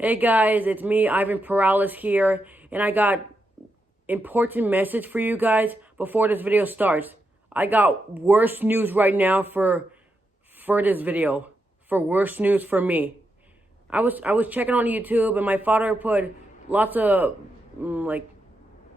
Hey guys, it's me, Ivan Perales here, and I got important message for you guys before this video starts. I got worse news right now for this video. For worse news for me. I was checking on YouTube and my father put lots of like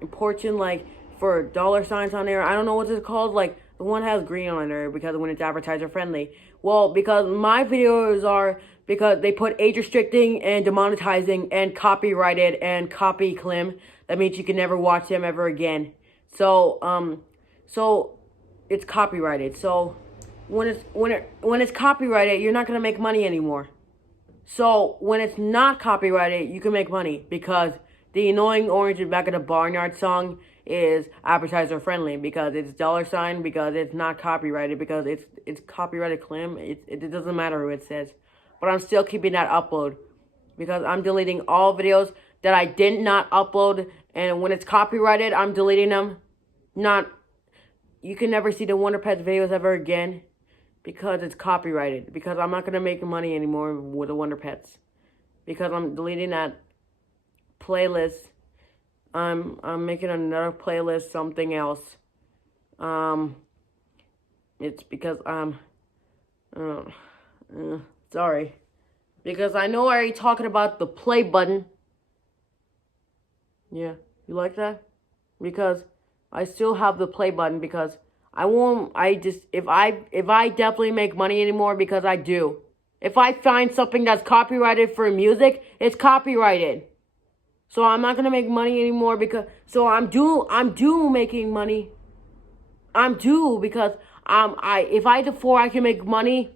important for dollar signs on there. I don't know what it's called. Like the one has green on there because when it's advertiser friendly. Well, because my videos are because they put age restricting and demonetizing and copyrighted and copy claim. That means you can never watch them ever again. So it's copyrighted. So when it's copyrighted, you're not gonna make money anymore. So when it's not copyrighted, you can make money because the annoying orange in the back of the barnyard song is advertiser friendly because it's dollar sign, because it's not copyrighted, because it's copyrighted claim. It doesn't matter who it says. But I'm still keeping that upload because I'm deleting all videos that I did not upload, and when it's copyrighted, I'm deleting them. You can never see the Wonder Pets videos ever again because it's copyrighted, because I'm not going to make money anymore with the Wonder Pets because I'm deleting that playlist. I'm making another playlist, something else. It's because sorry. Because I know I already talking about the play button. Yeah, you like that? Because I still have the play button because if I definitely make money anymore, because I do. If I find something that's copyrighted for music, it's copyrighted. So I'm not gonna make money anymore because I'm due making money. I'm due because if I can make money,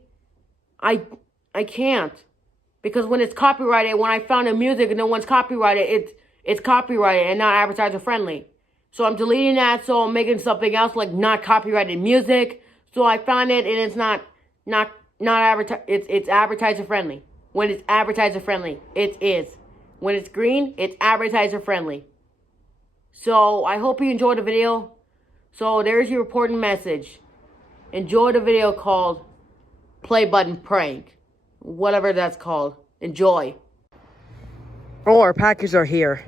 I can't. Because when it's copyrighted, when I found a music and no one's copyrighted, it's copyrighted and not advertiser friendly. So I'm deleting that, so I'm making something else like not copyrighted music. So I found it and it's not it's advertiser friendly. When it's advertiser friendly, it is. When it's green, it's advertiser friendly. So I hope you enjoyed the video. So there's your important message. Enjoy the video called Play Button Prank. Whatever that's called. Enjoy. Oh, our packages are here.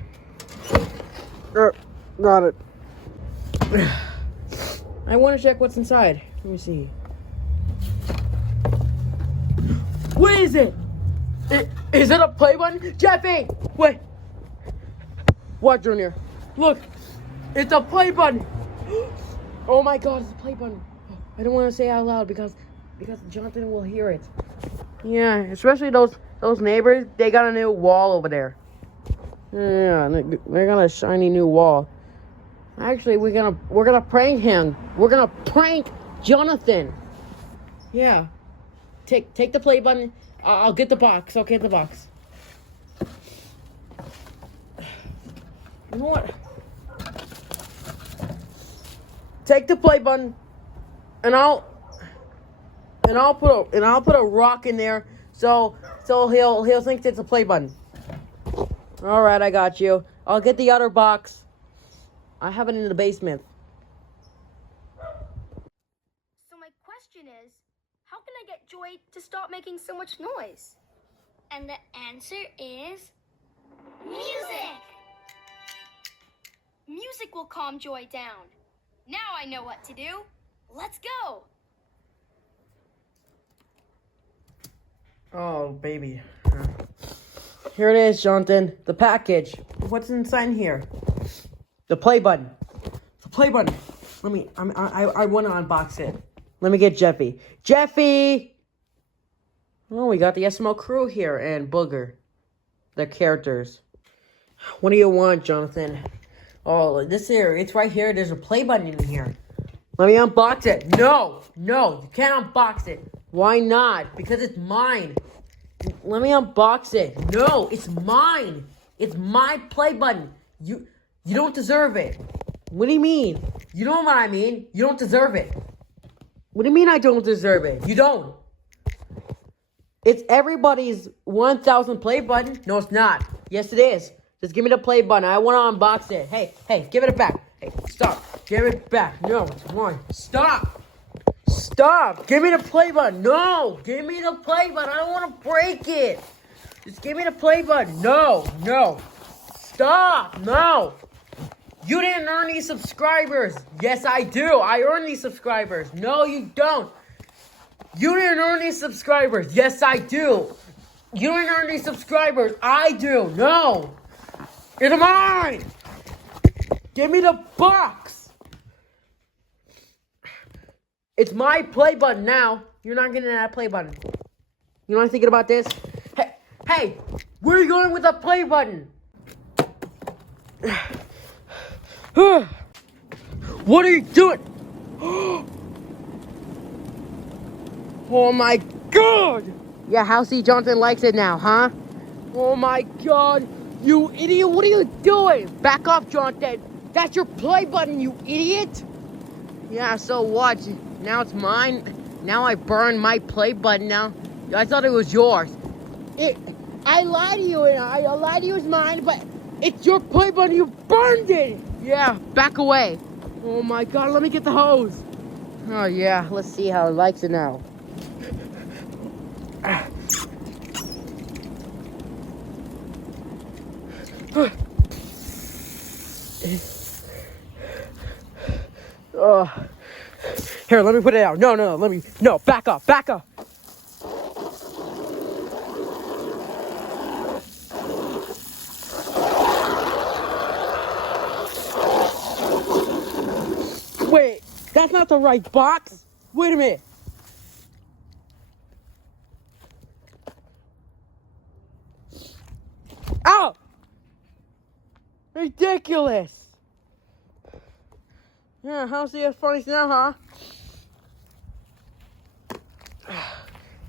Got it. I want to check what's inside. Let me see. What is it? Is it a play button? Jeffy! Wait. What, Junior? Look. It's a play button. Oh my God, it's a play button. I don't want to say it out loud because Jonathan will hear it. Yeah, especially those neighbors. They got a new wall over there. Yeah, they got a shiny new wall. Actually, we're gonna prank him. We're gonna prank Jonathan. Yeah. Take the play button. I'll get the box. I'll get the box. You know what? Take the play button, and I'll put a rock in there so he'll think it's a play button. All right, I got you. I'll get the other box. I have it in the basement. So my question is, how can I get Joy to stop making so much noise? And the answer is music. Music will calm Joy down. Now I know what to do. Let's go. Oh, baby. Here it is, Jonathan. The package. What's inside here? The play button. The play button. I want to unbox it. Let me get Jeffy. Jeffy! Oh, we got the SML crew here and Booger. The characters. What do you want, Jonathan? Oh, this here. It's right here. There's a play button in here. Let me unbox it. No, you can't unbox it. Why not? Because it's mine. Let me unbox it. No, it's mine. It's my play button. You don't deserve it. What do you mean? You know what I mean? You don't deserve it. What do you mean I don't deserve it? You don't. It's everybody's 1,000 play button. No, it's not. Yes, it is. Just give me the play button. I want to unbox it. Hey, give it back. Hey, stop. Give it back. No, it's mine. Stop. Give me the play button. No, give me the play button. I don't want to break it. Just give me the play button. No, no. Stop, no. You didn't earn these subscribers. Yes, I do. I earn these subscribers. No, you don't. You didn't earn these subscribers. Yes, I do. You didn't earn these subscribers. I do. No. It's mine. Give me the box. It's my play button now. You're not getting that play button. You know what I'm thinking about this? Hey, where are you going with the play button? What are you doing? Oh my God! Yeah, how C. Johnson likes it now, huh? Oh my God! You idiot! What are you doing? Back off, Jonathan! That's your play button, you idiot! Yeah, so what? Now it's mine? Now I burned my play button now? I thought it was yours. I lied to you, and I lied to you, it's mine, but it's your play button, you burned it! Yeah, back away. Oh my God, let me get the hose. Oh yeah, let's see how it likes it now. Here, let me put it out. No, back up. Wait, that's not the right box. Wait a minute. Ow! Ridiculous. Yeah, how's the funnies now, huh?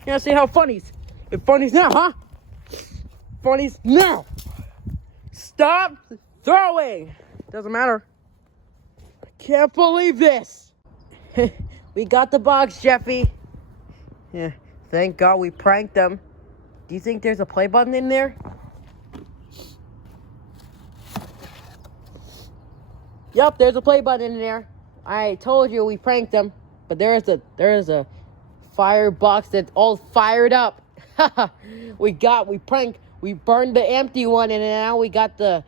Yeah, see how funnies. It funnies now, huh? Funnies now. Stop throwing. Doesn't matter. I can't believe this. We got the box, Jeffy. Yeah, thank God we pranked them. Do you think there's a play button in there? Yup, there's a play button in there. I told you we pranked them, but there is a fire box that's all fired up. we burned the empty one, and now we got the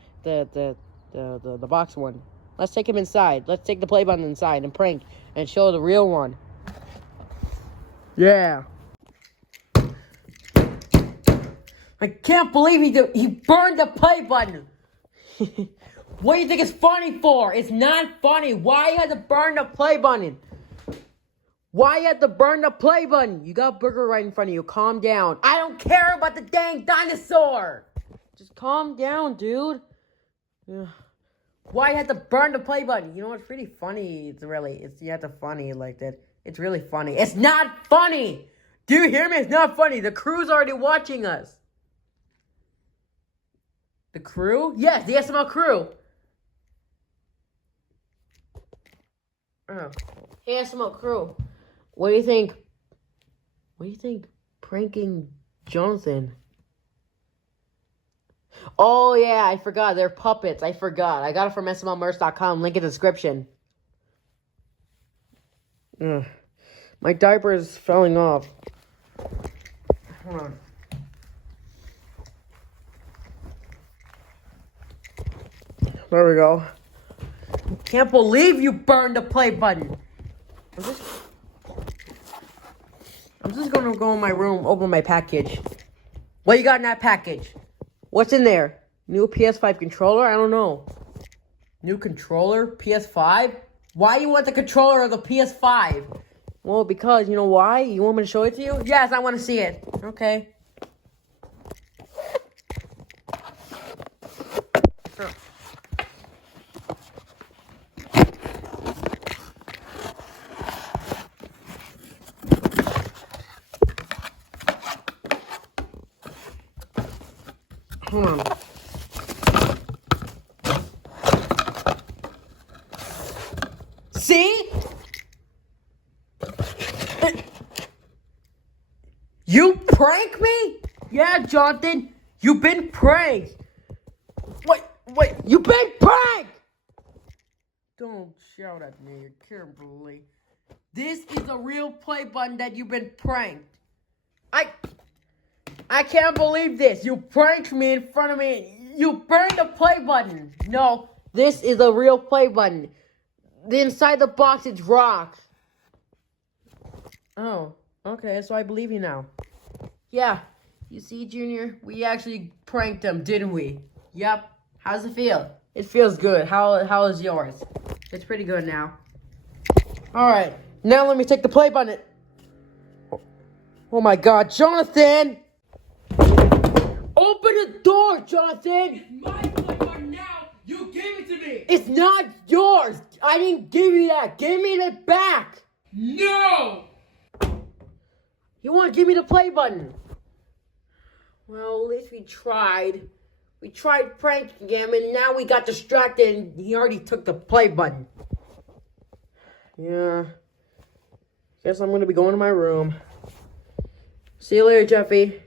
box one. Let's take him inside. Let's take the play button inside and prank and show the real one. Yeah. I can't believe he burned the play button. What do you think it's funny for? It's not funny. Why you had to burn the play button? Why you had to burn the play button? You got a burger right in front of you. Calm down. I don't care about the dang dinosaur. Just calm down, dude. Yeah. Why you had to burn the play button? You know what's pretty funny? You have to funny like that. It's really funny. It's not funny. Do you hear me? It's not funny. The crew's already watching us. The crew? Yes, the SML crew. Hey, SML crew. What do you think? What do you think pranking Jonathan? Oh, yeah, I forgot. They're puppets. I forgot. I got it from smlmerch.com. Link in the description. My diaper is falling off. Hold on. There we go. Can't believe you burned the play button. I'm just gonna go in my room, open my package. What you got in that package? What's in there? New PS5 controller? I don't know. New controller? PS5? Why you want the controller of the PS5? Well, because, you know why? You want me to show it to you? Yes, I want to see it. Okay. Hold on. See? You prank me? Yeah, Jonathan. You've been pranked. Wait. You've been pranked! Don't shout at me, Kimberly. This is a real play button that you've been pranked. I can't believe this. You pranked me in front of me. You burned the play button. No, this is a real play button. The inside the box is rocks. Oh, okay, so I believe you now. Yeah, you see, Junior, we actually pranked him, didn't we? Yep. How's it feel? It feels good. How is yours? It's pretty good now. All right, now let me take the play button. Oh my God, Jonathan! Open the door, Jonathan! It's my play button now. You gave it to me. It's not yours. I didn't give you that. Give me that back. No. You want to give me the play button? Well, at least we tried. We tried pranking him, and now we got distracted, and he already took the play button. Yeah. Guess I'm going to be going to my room. See you later, Jeffy.